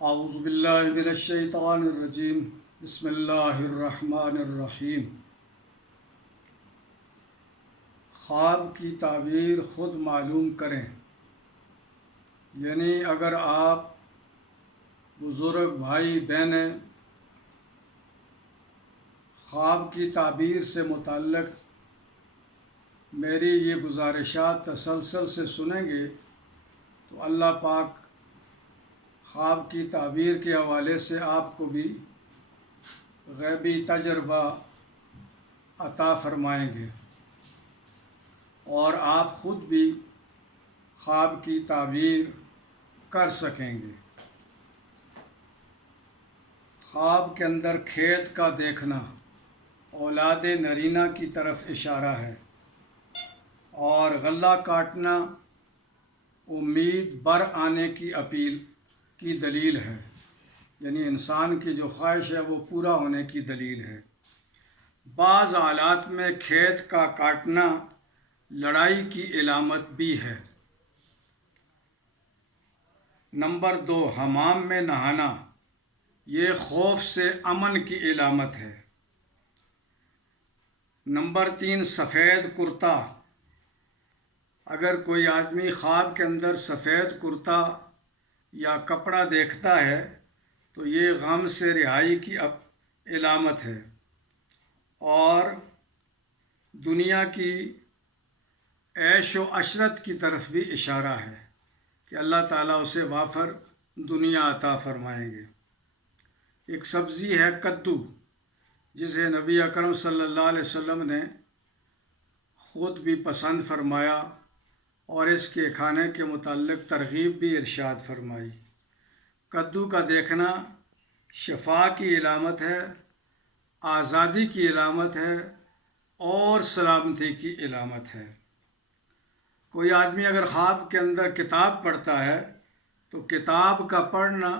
اعوذ باللہ من الشیطان الرجیم بسم اللہ الرحمن الرحیم۔ خواب کی تعبیر خود معلوم کریں، یعنی اگر آپ بزرگ بھائی بہنیں خواب کی تعبیر سے متعلق میری یہ گزارشات تسلسل سے سنیں گے تو اللہ پاک خواب کی تعبیر کے حوالے سے آپ کو بھی غیبی تجربہ عطا فرمائیں گے اور آپ خود بھی خواب کی تعبیر کر سکیں گے۔ خواب کے اندر کھیت کا دیکھنا اولاد نرینہ کی طرف اشارہ ہے اور غلہ کاٹنا امید بر آنے کی اپیل کی دلیل ہے، یعنی انسان کی جو خواہش ہے وہ پورا ہونے کی دلیل ہے۔ بعض حالات میں کھیت کا کاٹنا لڑائی کی علامت بھی ہے۔ نمبر 2، حمام میں نہانا، یہ خوف سے امن کی علامت ہے۔ نمبر 3، سفید کرتا، اگر کوئی آدمی خواب کے اندر سفید کرتا یا کپڑا دیکھتا ہے تو یہ غم سے رہائی کی علامت ہے اور دنیا کی عیش و عشرت کی طرف بھی اشارہ ہے کہ اللہ تعالیٰ اسے وافر دنیا عطا فرمائیں گے۔ ایک سبزی ہے کدو، جسے نبی اکرم صلی اللہ علیہ وسلم نے خود بھی پسند فرمایا اور اس کے کھانے کے متعلق ترغیب بھی ارشاد فرمائی۔ کدو کا دیکھنا شفا کی علامت ہے، آزادی کی علامت ہے اور سلامتی کی علامت ہے۔ کوئی آدمی اگر خواب کے اندر کتاب پڑھتا ہے تو کتاب کا پڑھنا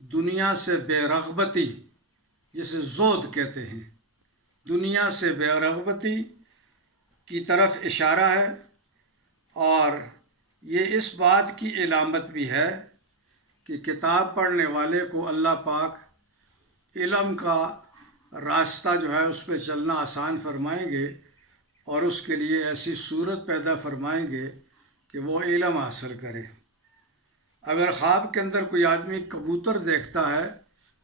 دنیا سے بے رغبتی، جسے زہد کہتے ہیں، دنیا سے بے رغبتی کی طرف اشارہ ہے اور یہ اس بات کی علامت بھی ہے کہ کتاب پڑھنے والے کو اللہ پاک علم کا راستہ جو ہے اس پہ چلنا آسان فرمائیں گے اور اس کے لیے ایسی صورت پیدا فرمائیں گے کہ وہ علم حاصل کرے۔ اگر خواب کے اندر کوئی آدمی کبوتر دیکھتا ہے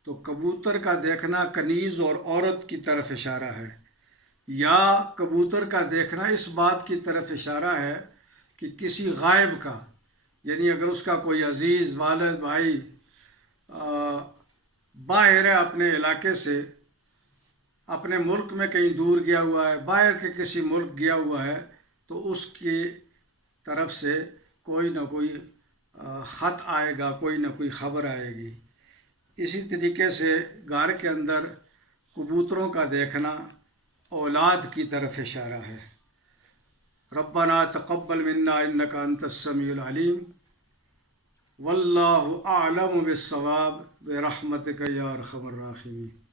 تو کبوتر کا دیکھنا کنیز اور عورت کی طرف اشارہ ہے، یا کبوتر کا دیکھنا اس بات کی طرف اشارہ ہے کہ کسی غائب کا، یعنی اگر اس کا کوئی عزیز والد بھائی باہر ہے اپنے علاقے سے، اپنے ملک میں کہیں دور گیا ہوا ہے، باہر کے کسی ملک گیا ہوا ہے، تو اس کی طرف سے کوئی نہ کوئی خط آئے گا، کوئی نہ کوئی خبر آئے گی۔ اسی طریقے سے گھر کے اندر کبوتروں کا دیکھنا اولاد کی طرف اشارہ ہے۔ ربنا تقبل منا انک انت السمیع العلیم، واللہ اعلم بالصواب، برحمتک یا ارحم الراحمین۔